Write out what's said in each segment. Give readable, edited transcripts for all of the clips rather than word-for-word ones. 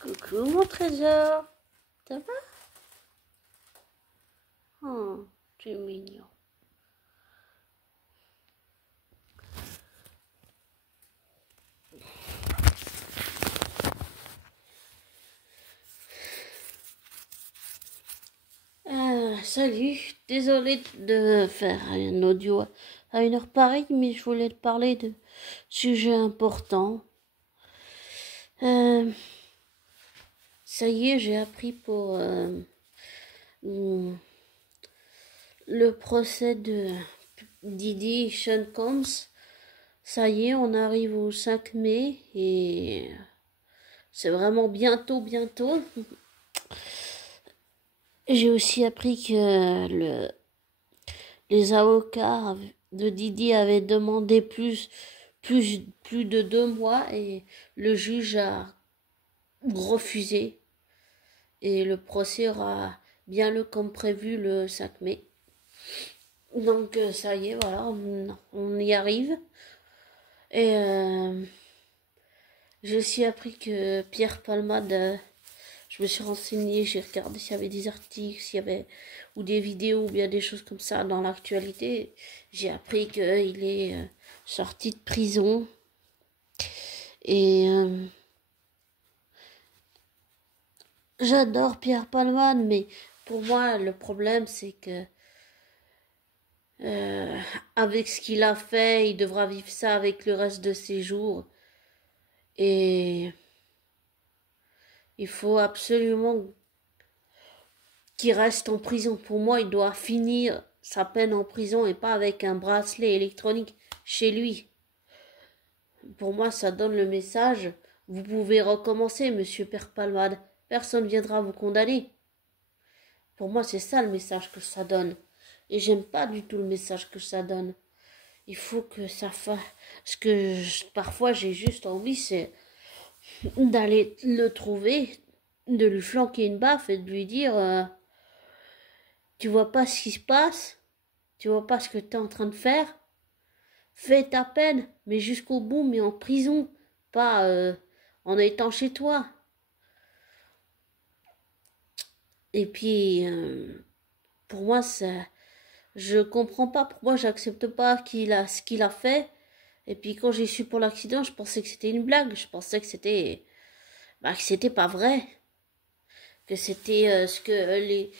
Coucou mon trésor, ça va? Oh, tu es mignon. Salut, désolée de faire un audio à une heure pareille, mais je voulais te parler de sujets importants. Ça y est, j'ai appris pour le procès de Didi et Sean Combs. Ça y est, on arrive au 5 mai et c'est vraiment bientôt. J'ai aussi appris que les avocats de Didi avaient demandé plus de 2 mois et le juge a refusé. Et le procès aura bien lieu comme prévu le 5 mai. Donc ça y est, voilà, on y arrive. Et j'ai aussi appris que Pierre Palmade, je me suis renseignée, j'ai regardé s'il y avait des articles, s'il y avait ou des vidéos ou bien des choses comme ça dans l'actualité. J'ai appris qu'il est sorti de prison. Et j'adore Pierre Palmade, mais pour moi le problème c'est que avec ce qu'il a fait, il devra vivre ça avec le reste de ses jours. Et il faut absolument qu'il reste en prison. Pour moi, il doit finir sa peine en prison et pas avec un bracelet électronique chez lui. Pour moi, ça donne le message: vous pouvez recommencer, monsieur Pierre Palmade. Personne ne viendra vous condamner. Pour moi, c'est ça le message que ça donne. Et j'aime pas du tout le message que ça donne. Il faut que ça fasse... Ce que parfois j'ai juste envie, c'est d'aller le trouver, de lui flanquer une baffe et de lui dire tu vois pas ce qui se passe, tu vois pas ce que tu es en train de faire, fais ta peine, mais jusqu'au bout, mais en prison, pas en étant chez toi. Et puis, pour moi, je comprends pas pourquoi j'accepte pas ce qu'il a fait. Et puis quand j'ai su pour l'accident, je pensais que c'était une blague, je pensais que c'était pas vrai. Que c'était ce que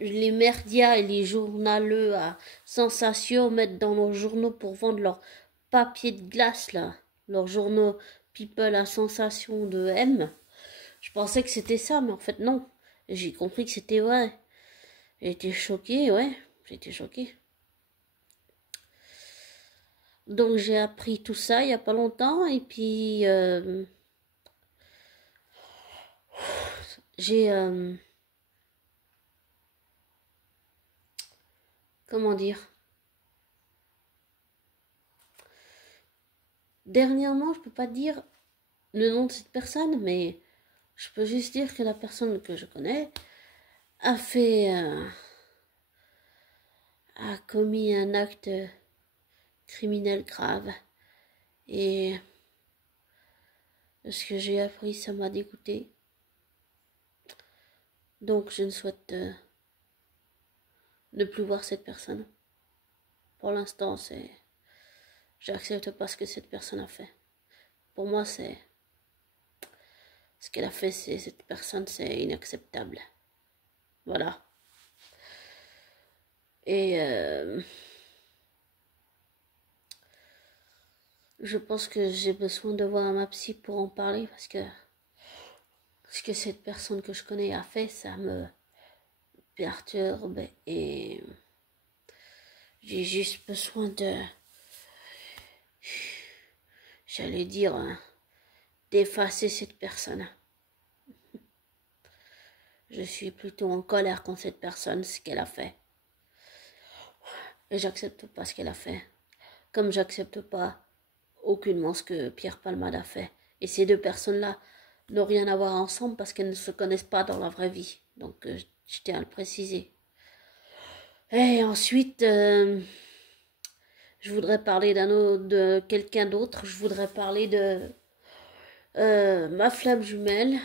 les merdias et les journaleux à sensation mettent dans leurs journaux pour vendre leur papier de glace, là, leurs journaux People à sensation de M. Je pensais que c'était ça, mais en fait non. Et j'ai compris que c'était vrai. J'ai été choquée, ouais, j'ai été choquée. Donc j'ai appris tout ça il y a pas longtemps et puis j'ai comment dire, dernièrement je peux pas dire le nom de cette personne, mais je peux juste dire que la personne que je connais a commis un acte criminel grave. Et ce que j'ai appris, ça m'a dégoûté. Donc je ne souhaite ne plus voir cette personne. Pour l'instant, j'accepte pas ce que cette personne a fait. Pour moi, ce qu'elle a fait, cette personne, c'est inacceptable. Voilà. Et je pense que j'ai besoin de voir ma psy pour en parler parce que ce que cette personne que je connais a fait, ça me perturbe et j'ai juste besoin j'allais dire, d'effacer cette personne. Je suis plutôt en colère contre cette personne, ce qu'elle a fait. Et j'accepte pas ce qu'elle a fait. Comme j'accepte pas aucunement ce que Pierre Palmade a fait. Et ces deux personnes-là n'ont rien à voir ensemble parce qu'elles ne se connaissent pas dans la vraie vie. Donc je tiens à le préciser. Et ensuite, je voudrais parler de quelqu'un d'autre. Je voudrais parler Ma flamme jumelle,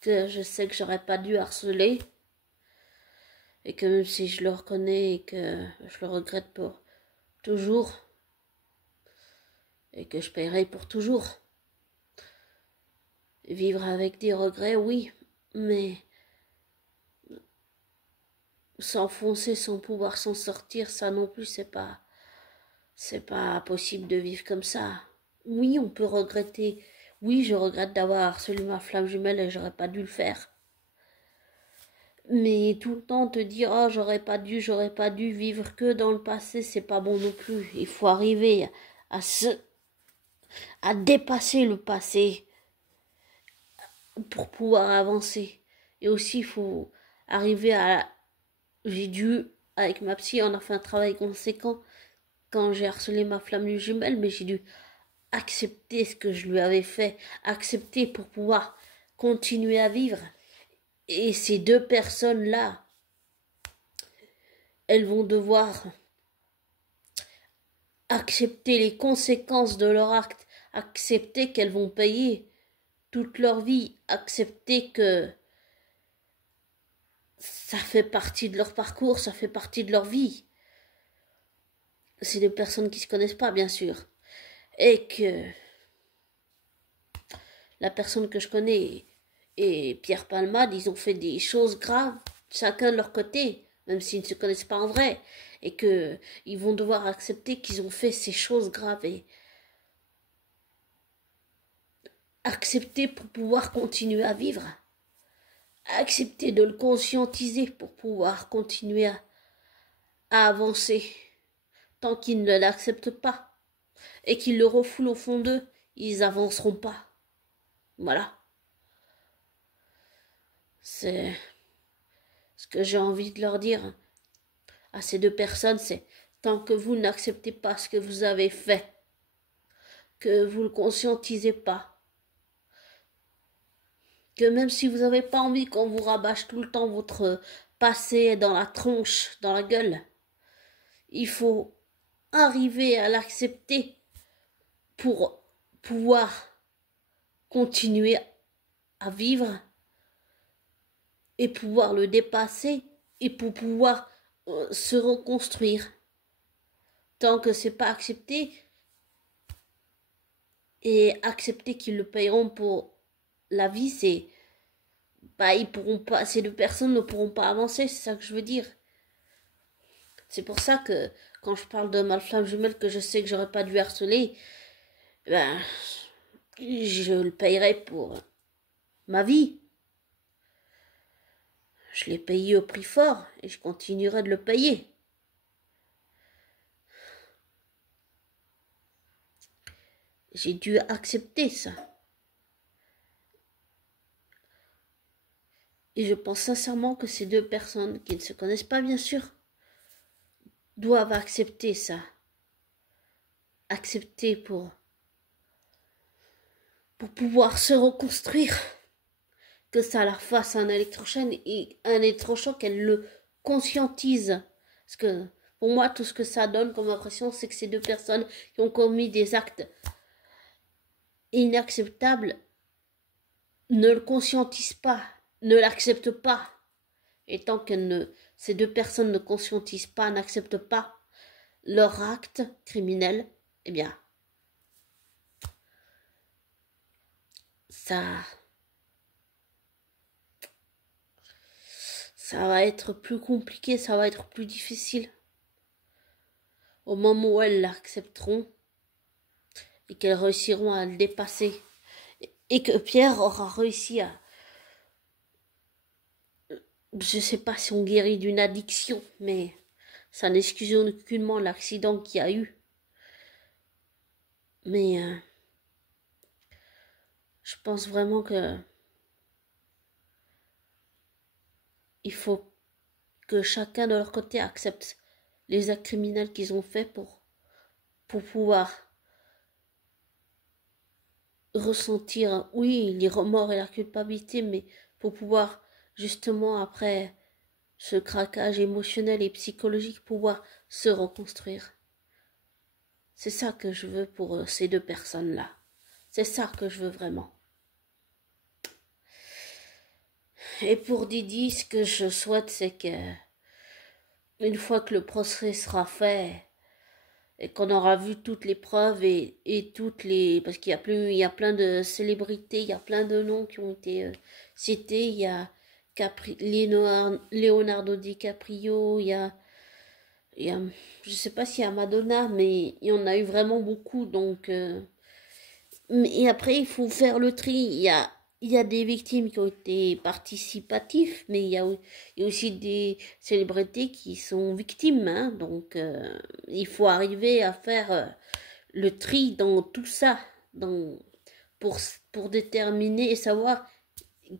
que je sais que j'aurais pas dû harceler, et que même si je le reconnais et que je le regrette pour toujours, et que je paierai pour toujours. Vivre avec des regrets, oui, mais s'enfoncer sans pouvoir s'en sortir, ça non plus, c'est pas possible de vivre comme ça. Oui, on peut regretter. Oui, je regrette d'avoir harcelé ma flamme jumelle et j'aurais pas dû le faire. Mais tout le temps te dire, oh, j'aurais pas dû vivre que dans le passé, c'est pas bon non plus. Il faut arriver à dépasser le passé pour pouvoir avancer. Et aussi, il faut arriver à, j'ai dû, avec ma psy, on a fait un travail conséquent quand j'ai harcelé ma flamme jumelle, mais j'ai dû accepter ce que je lui avais fait, accepter pour pouvoir continuer à vivre. Et ces deux personnes-là, elles vont devoir accepter les conséquences de leur acte, accepter qu'elles vont payer toute leur vie, accepter que ça fait partie de leur parcours, ça fait partie de leur vie. C'est des personnes qui se connaissent pas, bien sûr. Et que la personne que je connais et Pierre Palmade, ils ont fait des choses graves, chacun de leur côté, même s'ils ne se connaissent pas en vrai, et que ils vont devoir accepter qu'ils ont fait ces choses graves et accepter pour pouvoir continuer à vivre, accepter de le conscientiser pour pouvoir continuer à avancer. Tant qu'ils ne l'acceptent pas et qu'ils le refoulent au fond d'eux, ils avanceront pas. Voilà. C'est ce que j'ai envie de leur dire à ces deux personnes, c'est tant que vous n'acceptez pas ce que vous avez fait, que vous ne le conscientisez pas, que même si vous n'avez pas envie qu'on vous rabâche tout le temps votre passé dans la tronche, dans la gueule, il faut arriver à l'accepter pour pouvoir continuer à vivre et pouvoir le dépasser et pour pouvoir se reconstruire. Tant que c'est pas accepté et accepter qu'ils le paieront pour la vie, c'est bah ils pourront pas, ces deux personnes ne pourront pas avancer, c'est ça que je veux dire. C'est pour ça que quand je parle de ma flamme jumelle que je sais que j'aurais pas dû harceler, ben je le payerai pour ma vie. Je l'ai payé au prix fort et je continuerai de le payer. J'ai dû accepter ça. Et je pense sincèrement que ces deux personnes, qui ne se connaissent pas bien sûr, doivent accepter ça. Accepter pour pouvoir se reconstruire. Que ça leur fasse un électrochoc et un électrochoc, elles le conscientisent. Parce que pour moi, tout ce que ça donne comme impression, c'est que ces deux personnes qui ont commis des actes inacceptables ne le conscientisent pas, ne l'acceptent pas. Et tant que ces deux personnes ne conscientisent pas, n'acceptent pas leur acte criminel, eh bien, ça va être plus compliqué, ça va être plus difficile. Au moment où elles l'accepteront et qu'elles réussiront à le dépasser et que Pierre aura réussi à, je sais pas si on guérit d'une addiction, mais ça n'excuse aucunement l'accident qu'il y a eu. Mais je pense vraiment que il faut que chacun de leur côté accepte les actes criminels qu'ils ont faits pour pouvoir ressentir, oui, les remords et la culpabilité, mais pour pouvoir justement après ce craquage émotionnel et psychologique pouvoir se reconstruire. C'est ça que je veux pour ces deux personnes-là. C'est ça que je veux vraiment. Et pour Didi, ce que je souhaite, c'est que une fois que le procès sera fait et qu'on aura vu toutes les preuves et toutes les... Parce il y a plein de célébrités, il y a plein de noms qui ont été cités. Il y a Leonardo DiCaprio, il y a... Je sais pas s'il y a Madonna, mais il y en a eu vraiment beaucoup. Donc... Et après, il faut faire le tri. Il y a des victimes qui ont été participatives, mais il y a aussi des célébrités qui sont victimes. Hein, donc, il faut arriver à faire le tri dans tout ça, dans, pour, pour déterminer et savoir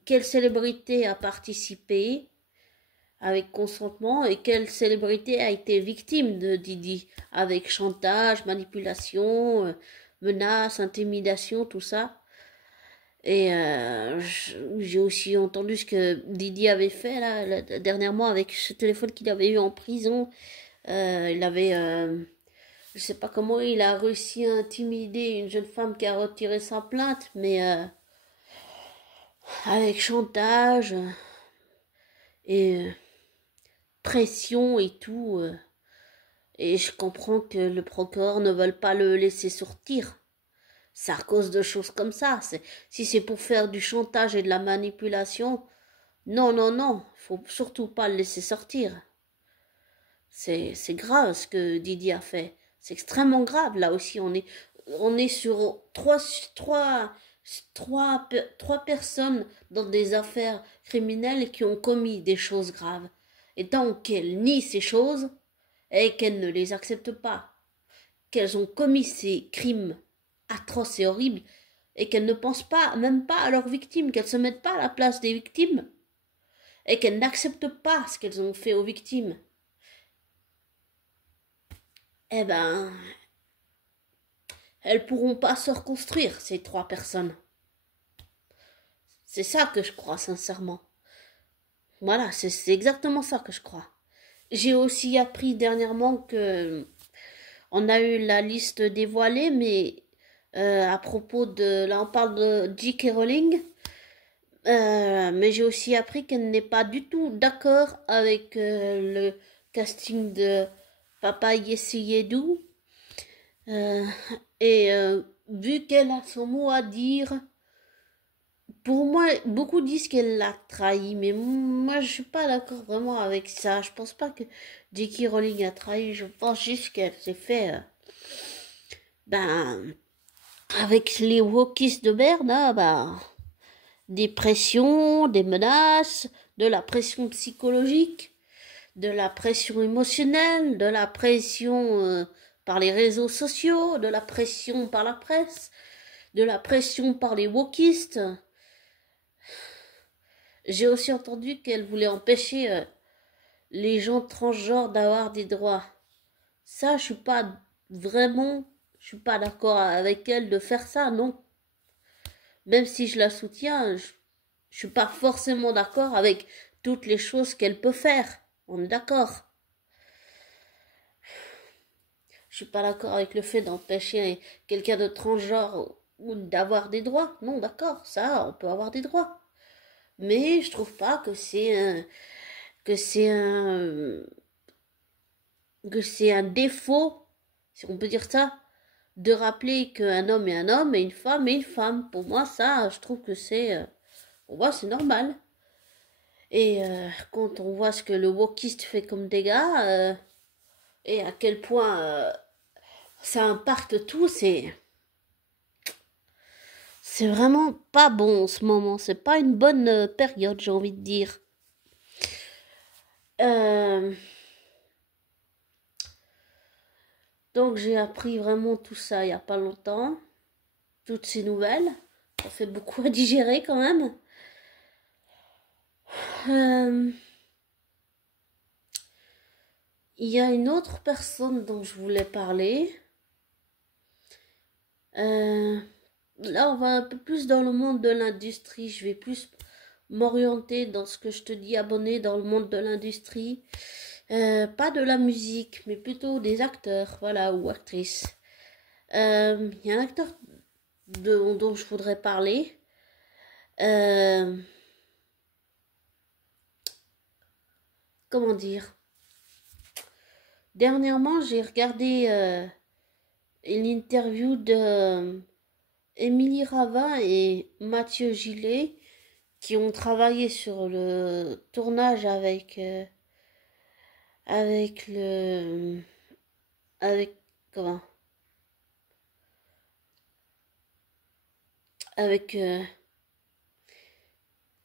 quelle célébrité a participé avec consentement et quelle célébrité a été victime de Didi, avec chantage, manipulation, menaces, intimidation, tout ça. Et j'ai aussi entendu ce que Didi avait fait là, dernièrement avec ce téléphone qu'il avait eu en prison. Il avait, je sais pas comment il a réussi à intimider une jeune femme qui a retiré sa plainte, mais avec chantage et pression et tout. Et je comprends que le procureur ne veut pas le laisser sortir. C'est à cause de choses comme ça. Si c'est pour faire du chantage et de la manipulation, non, non, non, faut surtout pas le laisser sortir. C'est grave ce que Didi a fait. C'est extrêmement grave. Là aussi, on est sur trois personnes dans des affaires criminelles qui ont commis des choses graves. Et tant qu'elles nient ces choses et qu'elles ne les acceptent pas, qu'elles ont commis ces crimes atroces et horribles, et qu'elles ne pensent pas, même pas à leurs victimes, qu'elles ne se mettent pas à la place des victimes, et qu'elles n'acceptent pas ce qu'elles ont fait aux victimes, eh ben, elles pourront pas se reconstruire, ces trois personnes. C'est ça que je crois, sincèrement. Voilà, c'est exactement ça que je crois. J'ai aussi appris dernièrement que on a eu la liste dévoilée, mais à propos de... Là, on parle de J.K. Rowling, mais j'ai aussi appris qu'elle n'est pas du tout d'accord avec le casting de Papa Yeseyedou. Et vu qu'elle a son mot à dire, pour moi, beaucoup disent qu'elle l'a trahi, mais moi, je suis pas d'accord vraiment avec ça. Je pense pas que J.K. Rowling a trahi. Je pense juste qu'elle s'est fait... ben, avec les wokistes de merde, hein, ben, des pressions, des menaces, de la pression psychologique, de la pression émotionnelle, de la pression par les réseaux sociaux, de la pression par la presse, de la pression par les wokistes. J'ai aussi entendu qu'elle voulait empêcher les gens transgenres d'avoir des droits. Ça, je suis pas d'accord avec elle de faire ça, non. Même si je la soutiens, je suis pas forcément d'accord avec toutes les choses qu'elle peut faire. On est d'accord. Je suis pas d'accord avec le fait d'empêcher quelqu'un de transgenre ou d'avoir des droits. Non, d'accord, ça, on peut avoir des droits. Mais je trouve pas que c'est un défaut, si on peut dire ça, de rappeler qu'un homme est un homme et une femme est une femme. Pour moi, ça, je trouve que pour moi, c'est normal. Et quand on voit ce que le wokiste fait comme dégâts, et à quel point ça impacte tout, c'est vraiment pas bon en ce moment. C'est pas une bonne période, j'ai envie de dire. Donc j'ai appris vraiment tout ça il y a pas longtemps. Toutes ces nouvelles. Ça fait beaucoup à digérer quand même. Il y a une autre personne dont je voulais parler. Là, on va un peu plus dans le monde de l'industrie. Je vais plus m'orienter dans ce que je te dis, abonné dans le monde de l'industrie. Pas de la musique, mais plutôt des acteurs, voilà, ou actrices. Il y a un acteur dont je voudrais parler. Euh, comment dire? Dernièrement, j'ai regardé une interview de Émilie Ravin et Mathieu Gillet qui ont travaillé sur le tournage avec le avec comment avec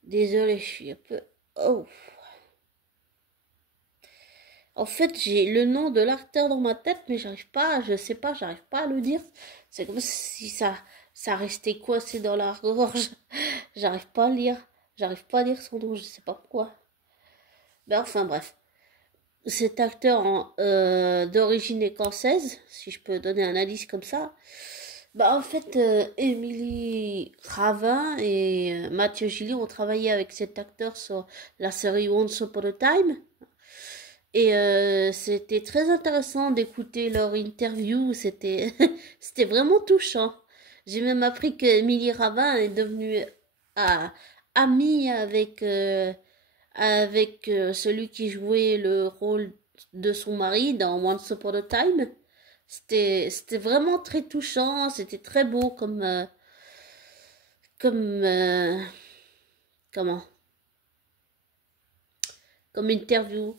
désolé, je suis un peu oh. En fait, j'ai le nom de l'acteur dans ma tête, mais je sais pas, j'arrive pas à le dire. C'est comme si ça restait coincé dans la gorge. J'arrive pas à lire, j'arrive pas à lire son nom, je sais pas pourquoi. Ben enfin bref, cet acteur d'origine écossaise, si je peux donner un indice comme ça, bah en fait, Émilie Ravin et Mathieu Gilly ont travaillé avec cet acteur sur la série Once Upon a Time. Et c'était très intéressant d'écouter leur interview, c'était c'était vraiment touchant. J'ai même appris que Émilie Ravin est devenue ah, amie avec celui qui jouait le rôle de son mari dans Once Upon a Time. C'était vraiment très touchant, c'était très beau comme comment comme interview.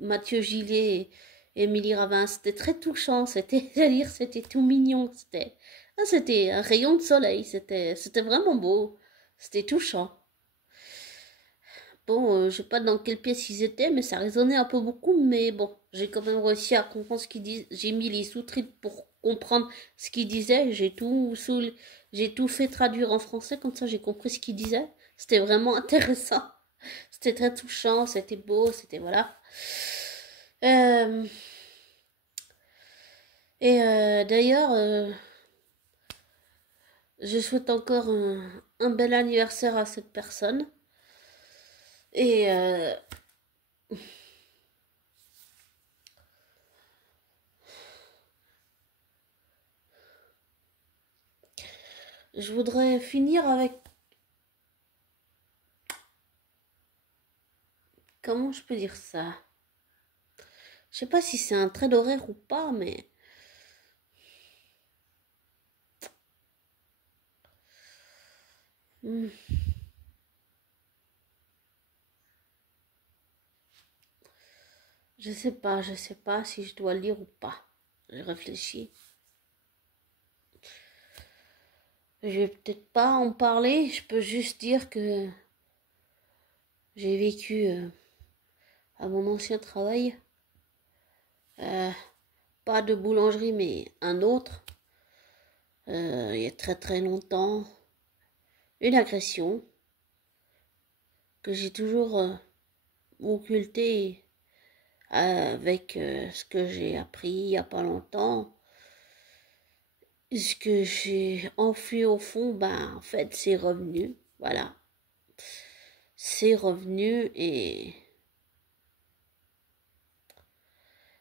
Mathieu Gillet et Émilie Ravin, c'était très touchant, c'était c'est-à-dire c'était tout mignon, c'était un rayon de soleil, c'était vraiment beau, c'était touchant. Bon, je sais pas dans quelle pièce ils étaient, mais ça résonnait un peu beaucoup. Mais bon, j'ai quand même réussi à comprendre ce qu'ils disent. J'ai mis les sous-titres pour comprendre ce qu'ils disaient. J'ai tout fait traduire en français, comme ça j'ai compris ce qu'ils disaient. C'était vraiment intéressant. C'était très touchant, c'était beau, c'était voilà. Euh, D'ailleurs, je souhaite encore un bel anniversaire à cette personne. Et je voudrais finir avec... Comment je peux dire ça? Je sais pas si c'est un trait d'horaire ou pas, mais... Hmm, je sais pas si je dois lire ou pas. Je réfléchis. Je vais peut-être pas en parler, je peux juste dire que j'ai vécu à mon ancien travail, euh, pas de boulangerie mais un autre, il y a très très longtemps, une agression que j'ai toujours occultée avec ce que j'ai appris il y a pas longtemps. Ce que j'ai enfui au fond, ben en fait c'est revenu, voilà. C'est revenu et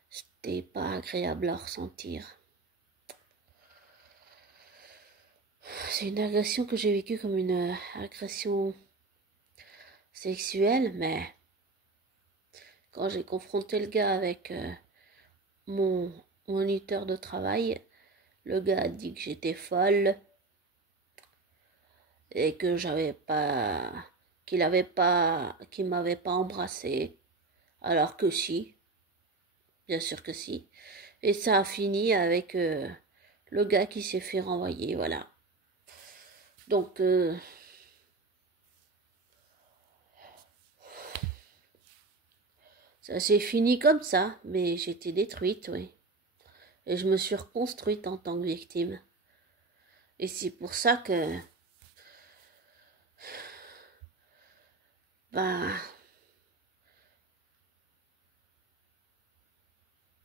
c'était pas agréable à ressentir. C'est une agression que j'ai vécue comme une agression sexuelle, mais quand j'ai confronté le gars avec mon moniteur de travail, le gars a dit que j'étais folle et que j'avais pas, qu'il m'avait pas embrassé, alors que si, bien sûr que si. Et ça a fini avec le gars qui s'est fait renvoyer, voilà. Donc, ça s'est fini comme ça, mais j'étais détruite, oui. Et je me suis reconstruite en tant que victime. Et c'est pour ça que, bah,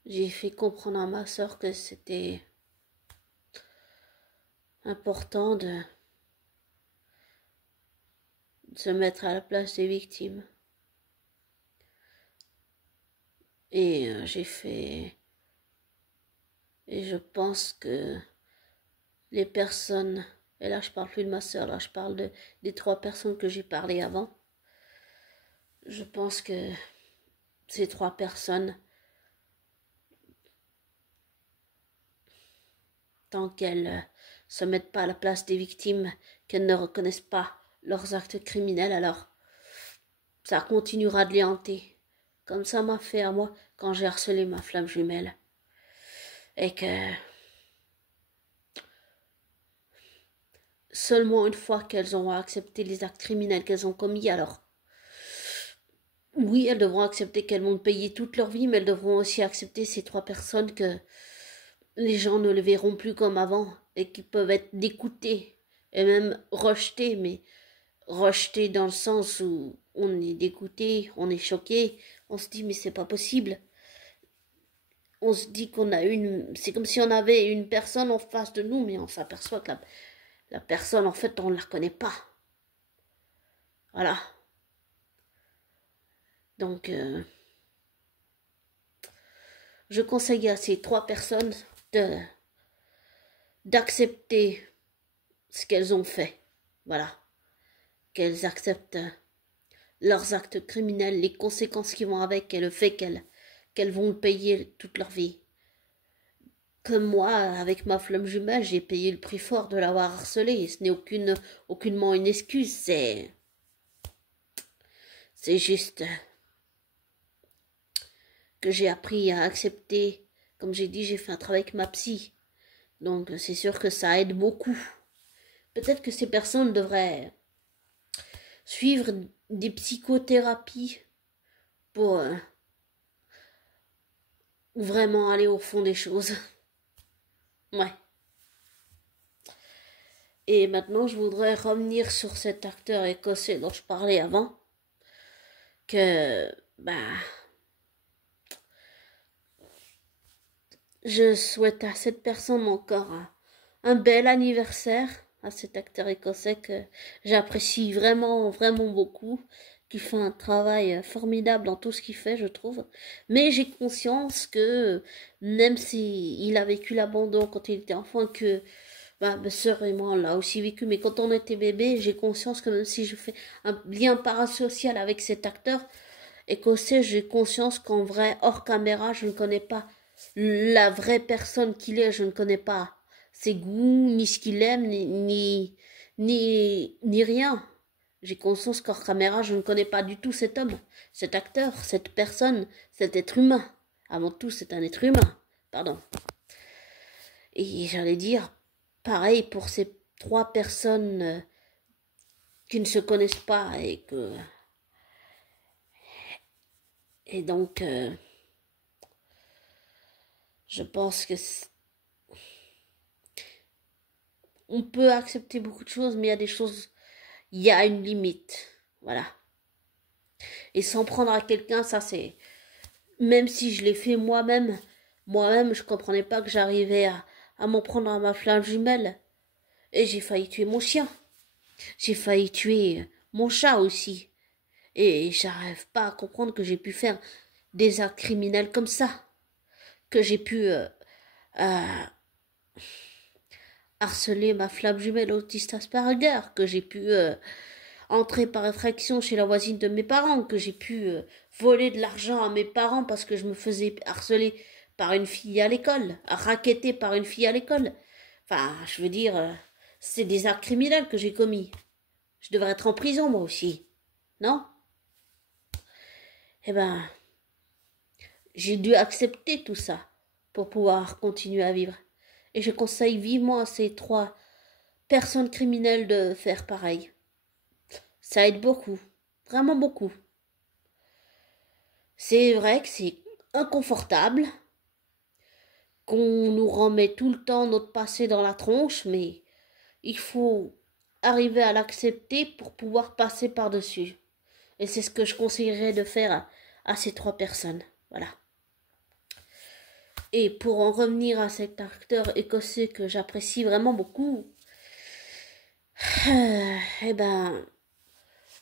j'ai fait comprendre à ma soeur que c'était important de se mettre à la place des victimes. Et j'ai fait... Et je pense que les personnes, et là je parle plus de ma sœur, là je parle des 3 personnes que j'ai parlé avant. Je pense que ces 3 personnes, tant qu'elles se mettent pas à la place des victimes, qu'elles ne reconnaissent pas leurs actes criminels, alors ça continuera de les hanter. Comme ça m'a fait à moi quand j'ai harcelé ma flamme jumelle. Et que seulement une fois qu'elles auront accepté les actes criminels qu'elles ont commis, alors oui, elles devront accepter qu'elles vont payer toute leur vie, mais elles devront aussi accepter ces 3 personnes que les gens ne les verront plus comme avant et qui peuvent être dégoûtés et même rejetés, mais rejetés dans le sens où on est dégoûté, on est choqué, on se dit mais c'est pas possible. On se dit qu'on a c'est comme si on avait une personne en face de nous, mais on s'aperçoit que la personne en fait on ne la connaît pas. Voilà. Donc je conseille à ces 3 personnes d'accepter ce qu'elles ont fait. Voilà. Qu'elles acceptent leurs actes criminels, les conséquences qui vont avec et le fait qu'elles vont le payer toute leur vie. Comme moi, avec ma flamme jumelle, j'ai payé le prix fort de l'avoir harcelé. Ce n'est aucunement une excuse, c'est juste que j'ai appris à accepter. Comme j'ai dit, j'ai fait un travail avec ma psy. Donc c'est sûr que ça aide beaucoup. Peut-être que ces personnes devraient suivre des psychothérapies pour vraiment aller au fond des choses. Ouais. Et maintenant, je voudrais revenir sur cet acteur écossais dont je parlais avant. Que, je souhaite à cette personne encore un bel anniversaire, à cet acteur écossais que j'apprécie vraiment, vraiment beaucoup, qui fait un travail formidable dans tout ce qu'il fait, je trouve. Mais j'ai conscience que, même s'il a vécu l'abandon quand il était enfant, que ma sœur et moi, on l'a aussi vécu, mais quand on était bébé, j'ai conscience que même si je fais un lien parasocial avec cet acteur écossais, j'ai conscience qu'en vrai, hors caméra, je ne connais pas la vraie personne qu'il est, je ne connais pas ses goûts, ni ce qu'il aime, ni rien. J'ai conscience qu'hors caméra, je ne connais pas du tout cet homme, cet acteur, cette personne, cet être humain. Avant tout, c'est un être humain. Pardon. Et j'allais dire, pareil pour ces 3 personnes qui ne se connaissent pas et donc je pense que on peut accepter beaucoup de choses, mais il y a des choses, il y a une limite, voilà. Et s'en prendre à quelqu'un, ça c'est, même si je l'ai fait moi-même, je comprenais pas que j'arrivais à m'en prendre à ma flamme jumelle, et j'ai failli tuer mon chien, j'ai failli tuer mon chat aussi, et j'arrive pas à comprendre que j'ai pu faire des actes criminels comme ça, que j'ai pu harceler ma flamme jumelle autiste Asperger, que j'ai pu entrer par effraction chez la voisine de mes parents, que j'ai pu voler de l'argent à mes parents parce que je me faisais harceler par une fille à l'école, racketter par une fille à l'école. Enfin, je veux dire, c'est des actes criminels que j'ai commis. Je devrais être en prison moi aussi, non? Eh ben, j'ai dû accepter tout ça pour pouvoir continuer à vivre. Et je conseille vivement à ces 3 personnes criminelles de faire pareil. Ça aide beaucoup, vraiment beaucoup. C'est vrai que c'est inconfortable, qu'on nous remet tout le temps notre passé dans la tronche, mais il faut arriver à l'accepter pour pouvoir passer par-dessus. Et c'est ce que je conseillerais de faire à ces 3 personnes. Voilà. Et pour en revenir à cet acteur écossais que j'apprécie vraiment beaucoup, eh ben,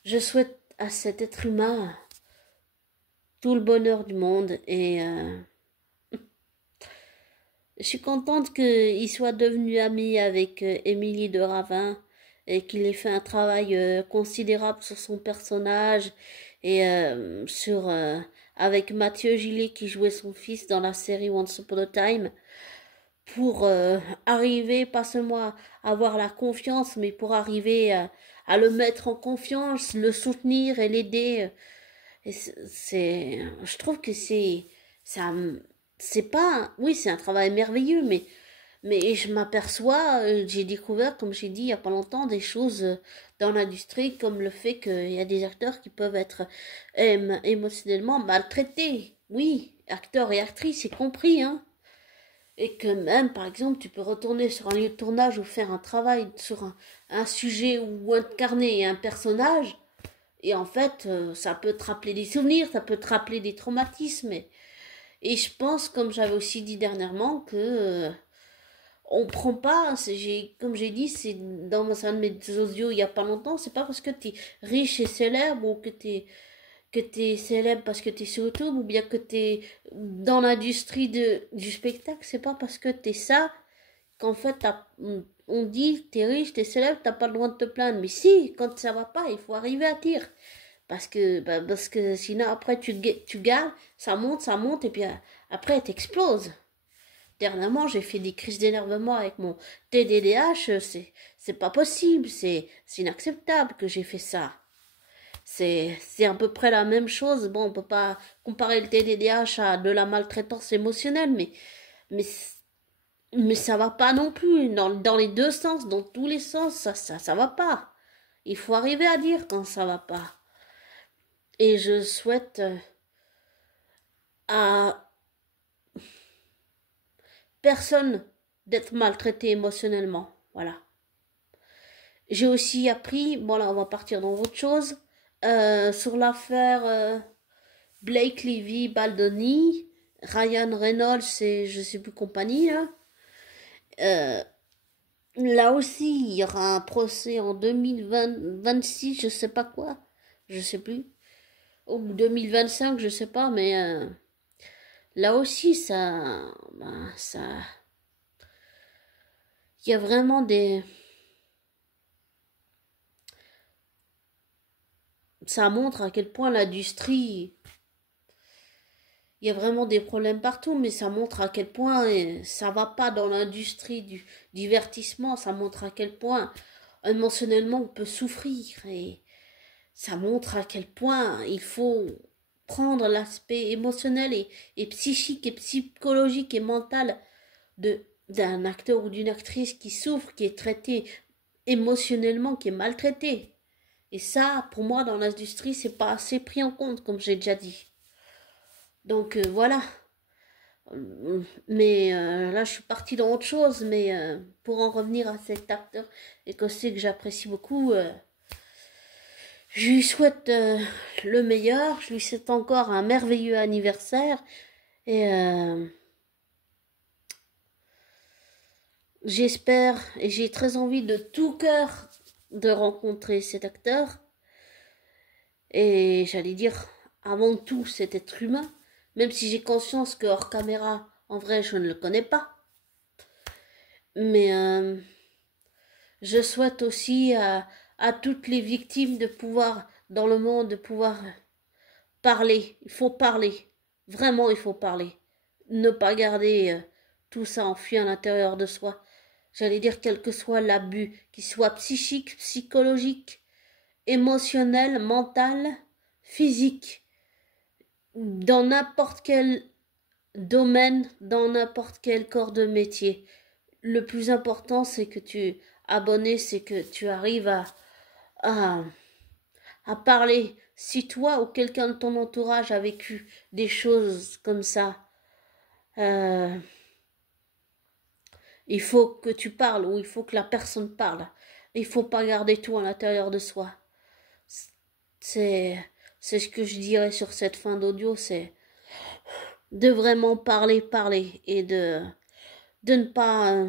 je souhaite à cet être humain tout le bonheur du monde Je suis contente qu'il soit devenu ami avec Émilie de Ravin et qu'il ait fait un travail considérable sur son personnage et avec Mathieu Gillet qui jouait son fils dans la série Once Upon a Time pour arriver pas seulement à avoir la confiance mais pour arriver à le mettre en confiance, le soutenir et l'aider. Et je trouve que ça, c'est pas, oui, c'est un travail merveilleux, mais je m'aperçois, j'ai découvert, comme j'ai dit il y a pas longtemps, des choses dans l'industrie, comme le fait qu'il y a des acteurs qui peuvent être émotionnellement maltraités. Oui, acteurs et actrices, c'est compris, hein. Et que même, par exemple, tu peux retourner sur un lieu de tournage ou faire un travail sur un sujet ou incarner un personnage. Et en fait, ça peut te rappeler des souvenirs, ça peut te rappeler des traumatismes. Et je pense, comme j'avais aussi dit dernièrement, que on prend pas, comme j'ai dit, c'est dans un de mes audios il y a pas longtemps, c'est pas parce que tu es riche et célèbre ou que t'es célèbre parce que t'es sur YouTube ou bien que t'es dans l'industrie du spectacle, c'est pas parce que t'es ça qu'en fait on dit t'es riche, t'es célèbre, t'as pas le droit de te plaindre. Mais si, quand ça va pas, il faut arriver à dire. Parce que sinon après tu gardes, ça monte et puis après t'exploses. Dernièrement, j'ai fait des crises d'énervement avec mon TDDH, c'est pas possible, c'est inacceptable que j'ai fait ça. C'est à peu près la même chose. Bon, on peut pas comparer le TDDH à de la maltraitance émotionnelle, mais, mais ça va pas non plus. Dans les deux sens, dans tous les sens, ça va pas. Il faut arriver à dire quand ça va pas. Et je souhaite à personne d'être maltraité émotionnellement. Voilà. J'ai aussi appris, bon là on va partir dans autre chose, sur l'affaire Blake Lively Baldoni, Ryan Reynolds et je sais plus compagnie là. Euh, Là aussi il y aura un procès en 2026, je sais pas quoi, je sais plus, ou 2025, je sais pas, mais là aussi ça, il y a vraiment ça montre à quel point l'industrie, il y a vraiment des problèmes partout, mais ça montre à quel point ça va pas dans l'industrie du divertissement, ça montre à quel point émotionnellement on peut souffrir et ça montre à quel point il faut prendre l'aspect émotionnel et psychique et psychologique et mental d'un acteur ou d'une actrice qui souffre, qui est traité émotionnellement, qui est maltraité. Et ça, pour moi, dans l'industrie, c'est pas assez pris en compte, comme j'ai déjà dit. Donc voilà. Mais là, je suis partie dans autre chose. Mais pour en revenir à cet acteur écossais que j'apprécie beaucoup, je lui souhaite le meilleur. Je lui souhaite encore un merveilleux anniversaire. Et j'espère et j'ai très envie de tout cœur de rencontrer cet acteur. Et j'allais dire, avant tout, cet être humain. Même si j'ai conscience que hors caméra, en vrai, je ne le connais pas. Mais je souhaite aussi à toutes les victimes de pouvoir, dans le monde, de pouvoir parler. Il faut parler. Vraiment, il faut parler. Ne pas garder tout ça enfui à l'intérieur de soi. J'allais dire, quel que soit l'abus, qu'il soit psychique, psychologique, émotionnel, mental, physique, dans n'importe quel domaine, dans n'importe quel corps de métier. Le plus important, c'est que c'est que tu arrives à, à parler. Si toi ou quelqu'un de ton entourage a vécu des choses comme ça, euh, il faut que tu parles ou il faut que la personne parle. Il faut pas garder tout à l'intérieur de soi. C'est ce que je dirais sur cette fin d'audio, c'est de vraiment parler et de ne pas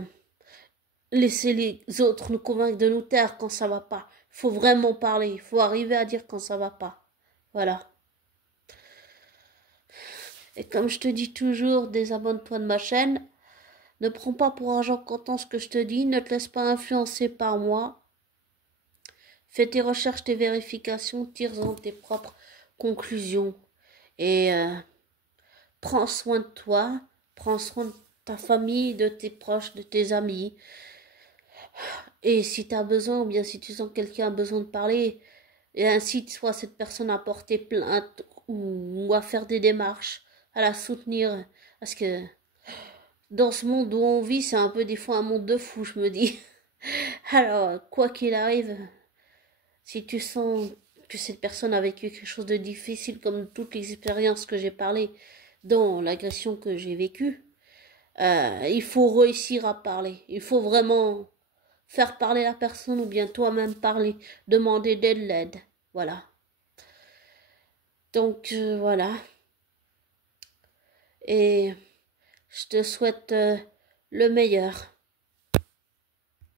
laisser les autres nous convaincre de nous taire quand ça va pas. Il faut vraiment parler, il faut arriver à dire quand ça va pas. Voilà. Et comme je te dis toujours, désabonne-toi de ma chaîne, Ne prends pas pour argent comptant ce que je te dis, ne te laisse pas influencer par moi. Fais tes recherches, tes vérifications, tire-en tes propres conclusions. Et prends soin de toi, prends soin de ta famille, de tes proches, de tes amis. Et si tu as besoin, ou bien si tu sens que quelqu'un a besoin de parler, et incite soit cette personne à porter plainte ou à faire des démarches, à la soutenir. Parce que dans ce monde où on vit, c'est un peu des fois un monde de fou, je me dis. Alors, quoi qu'il arrive, si tu sens que cette personne a vécu quelque chose de difficile, comme toutes les expériences que j'ai parlé dans l'agression que j'ai vécue, il faut réussir à parler. Il faut vraiment faire parler la personne ou bien toi-même parler, demander de l'aide. Voilà. Donc, voilà. Et je te souhaite le meilleur.